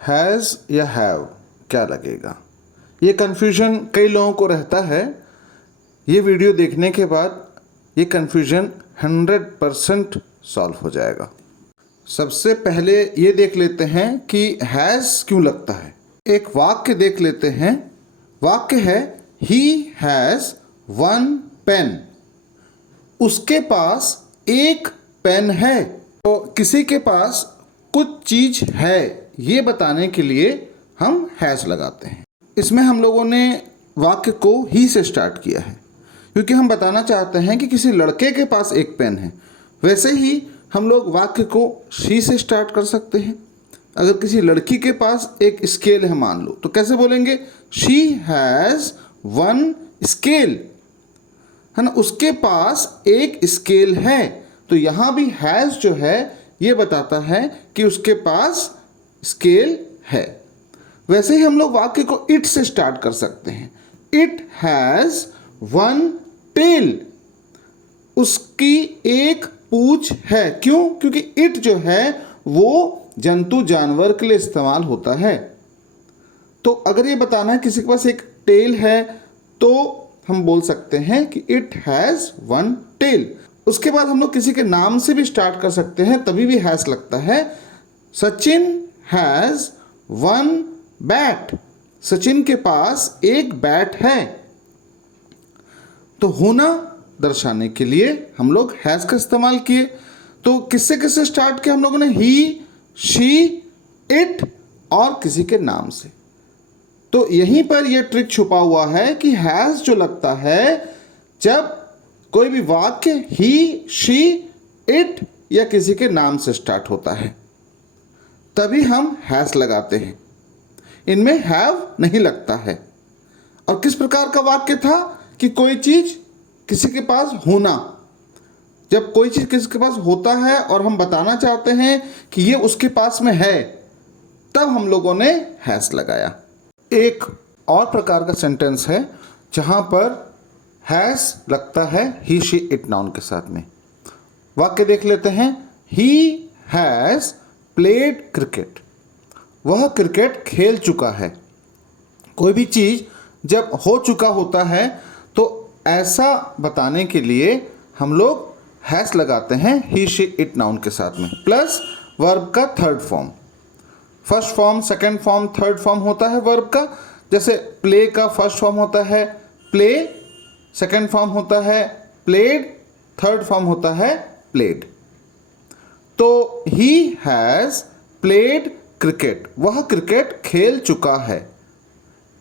Has या have क्या लगेगा, ये कन्फ्यूजन कई लोगों को रहता है। ये वीडियो देखने के बाद ये कन्फ्यूजन 100% सॉल्व हो जाएगा। सबसे पहले ये देख लेते हैं कि हैज़ क्यों लगता है। एक वाक्य देख लेते हैं। वाक्य है ही हैज़ वन पेन। उसके पास एक पेन है। तो किसी के पास कुछ चीज है ये बताने के लिए हम हैज़ लगाते हैं। इसमें हम लोगों ने वाक्य को ही से स्टार्ट किया है क्योंकि हम बताना चाहते हैं कि किसी लड़के के पास एक पेन है। वैसे ही हम लोग वाक्य को शी से स्टार्ट कर सकते हैं। अगर किसी लड़की के पास एक स्केल है मान लो, तो कैसे बोलेंगे? शी हैज़ वन स्केल, है ना। उसके पास एक स्केल है। तो यहाँ भी हैज़ जो है ये बताता है कि उसके पास स्केल है। वैसे ही हम लोग वाक्य को इट से स्टार्ट कर सकते हैं। It has one tail. उसकी एक पूंछ है। क्यों? क्योंकि इट जो है वो जंतु जानवर के लिए इस्तेमाल होता है। तो अगर ये बताना है किसी के पास एक टेल है तो हम बोल सकते हैं कि इट हैज़ वन टेल। उसके बाद हम लोग किसी के नाम से भी स्टार्ट कर सकते हैं, तभी भी हैज़ लगता है। Sachin has one bat. Sachin के पास एक बैट है। तो होना दर्शाने के लिए हम लोग हैज़ का इस्तेमाल किए। तो किससे किससे स्टार्ट किया हम लोगों ने? ही, शी, इट और किसी के नाम से। तो यहीं पर यह ट्रिक छुपा हुआ है कि हैज़ जो लगता है जब कोई भी वाक्य ही, शी, इट या किसी के नाम से स्टार्ट होता है तभी हम हैज़ लगाते हैं। इनमें हैव नहीं लगता है। और किस प्रकार का वाक्य था कि कोई चीज किसी के पास होना। जब कोई चीज किसी के पास होता है और हम बताना चाहते हैं कि ये उसके पास में है, तब हम लोगों ने हैज़ लगाया। एक और प्रकार का सेंटेंस है जहां पर हैज़ लगता है ही, शी, इट नाउन के साथ में। वाक्य देख लेते हैं। He has played cricket. वह क्रिकेट खेल चुका है। कोई भी चीज जब हो चुका होता है तो ऐसा बताने के लिए हम लोग हैज़ लगाते हैं ही, शी, इट नाउन के साथ में, प्लस वर्ब का third form. First form, second form, third form होता है वर्ब का। जैसे प्ले का फर्स्ट फॉर्म होता है प्ले, सेकंड फॉर्म होता है प्लेड, थर्ड फॉर्म होता है प्लेड। तो ही हैज़ प्लेड क्रिकेट। वह क्रिकेट खेल चुका है।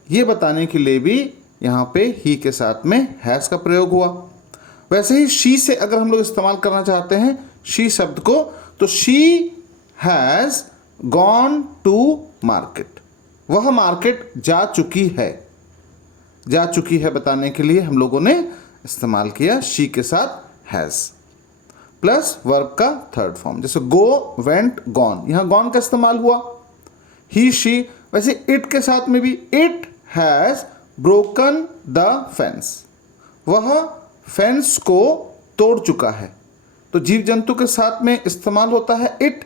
यह बताने के लिए भी यहाँ पे ही के साथ में हैज़ का प्रयोग हुआ। वैसे ही शी से अगर हम लोग इस्तेमाल करना चाहते हैं शी शब्द को, तो she has gone to market. वह मार्केट जा चुकी है। जा चुकी है बताने के लिए हम लोगों ने इस्तेमाल किया शी के साथ हैज़, प्लस वर्ब का थर्ड फॉर्म। जैसे गो, वेंट, गॉन, यहां गॉन का इस्तेमाल हुआ। ही, शी। वैसे इट के साथ में भी it has broken the fence. वह फेंस को तोड़ चुका है। तो जीव जंतु के साथ में इस्तेमाल होता है इट,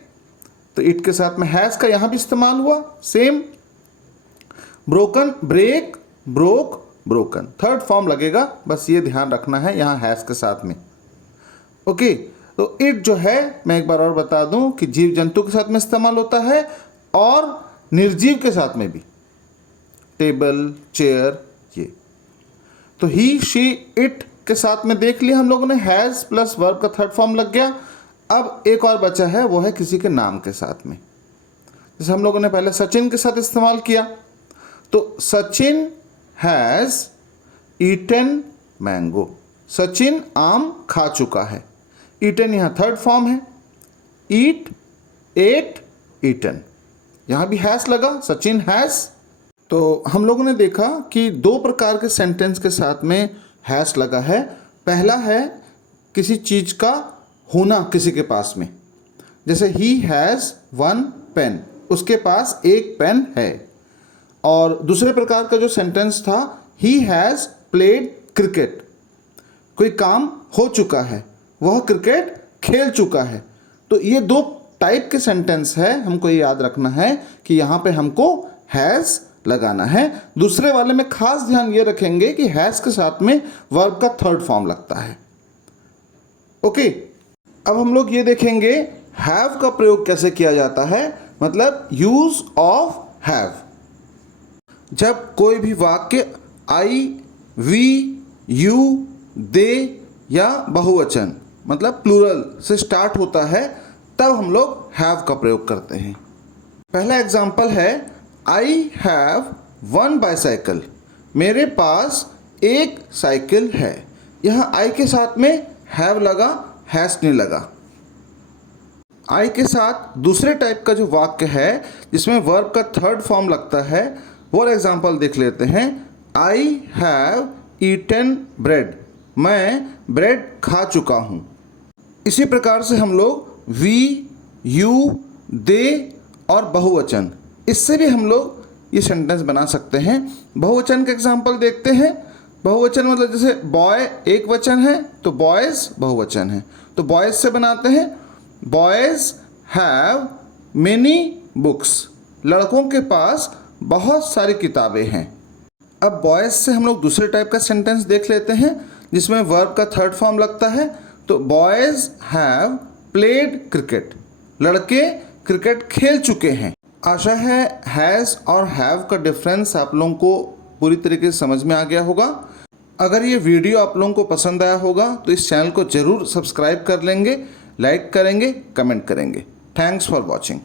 तो इट के साथ में हैज़ का यहां भी इस्तेमाल हुआ। Same broken, break, broke, broken, third form लगेगा। बस ये ध्यान रखना है यहां हैज़ के साथ में। ओके। तो इट जो है मैं एक बार और बता दूं कि जीव जंतु के साथ में इस्तेमाल होता है और निर्जीव के साथ में भी, टेबल, चेयर, ये। तो ही, शी, इट के साथ में देख लिया हम लोगों ने, हैज़ प्लस वर्ब का थर्ड फॉर्म लग गया। अब एक और बचा है, वो है किसी के नाम के साथ में। जैसे हम लोगों ने पहले सचिन के साथ इस्तेमाल किया, तो Sachin has eaten mango. Sachin आम खा चुका है। ईटन यहाँ थर्ड फॉर्म है। ईट, एट, ईटन, यहाँ भी हैज़ लगा, सचिन हैज़। तो हम लोगों ने देखा कि दो प्रकार के सेंटेंस के साथ में हैज़ लगा है। पहला है किसी चीज़ का होना किसी के पास में। जैसे ही हैज़ वन पेन, उसके पास एक पेन है। और दूसरे प्रकार का जो सेंटेंस था, ही हैज़ प्लेड क्रिकेट। कोई काम हो चुका है, वह क्रिकेट खेल चुका है। तो ये दो टाइप के सेंटेंस है, हमको ये याद रखना है कि यहाँ पे हमको हैज़ लगाना है। दूसरे वाले में खास ध्यान ये रखेंगे कि हैज़ के साथ में वर्ब का थर्ड फॉर्म लगता है। ओके, अब हम लोग ये देखेंगे हैव का प्रयोग कैसे किया जाता है, मतलब यूज ऑफ हैव। जब कोई भी वाक्य आई, वी, यू, दे या बहुवचन मतलब प्लूरल से स्टार्ट होता है, तब हम लोग हैव का प्रयोग करते हैं। पहला एग्जाम्पल है आई हैव वन बाईसाइकिल, मेरे पास एक साइकिल है। यहाँ आई के साथ में हैव लगा, हैज़ नहीं लगा। आई के साथ दूसरे टाइप का जो वाक्य है जिसमें वर्ब का थर्ड फॉर्म लगता है, वो एग्जाम्पल देख लेते हैं। आई हैव ईटन ब्रेड, मैं ब्रेड खा चुका हूँ। इसी प्रकार से हम लोग वी, यू, दे और बहुवचन, इससे भी हम लोग ये सेंटेंस बना सकते हैं। बहुवचन के एग्जाम्पल देखते हैं। बहुवचन मतलब जैसे बॉय एक वचन है तो बॉयज़ बहुवचन है, तो बॉयज़ से बनाते हैं बॉयज़ हैव मेनी बुक्स, लड़कों के पास बहुत सारी किताबें हैं। अब बॉयज़ से हम लोग दूसरे टाइप का सेंटेंस देख लेते हैं जिसमें वर्ब का थर्ड फॉर्म लगता है, तो बॉयज़ हैव प्लेड क्रिकेट, लड़के क्रिकेट खेल चुके हैं। आशा है हैज़ और हैव का डिफरेंस आप लोगों को पूरी तरीके से समझ में आ गया होगा। अगर ये वीडियो आप लोगों को पसंद आया होगा तो इस चैनल को ज़रूर सब्सक्राइब कर लेंगे, लाइक करेंगे, कमेंट करेंगे। Thanks for watching.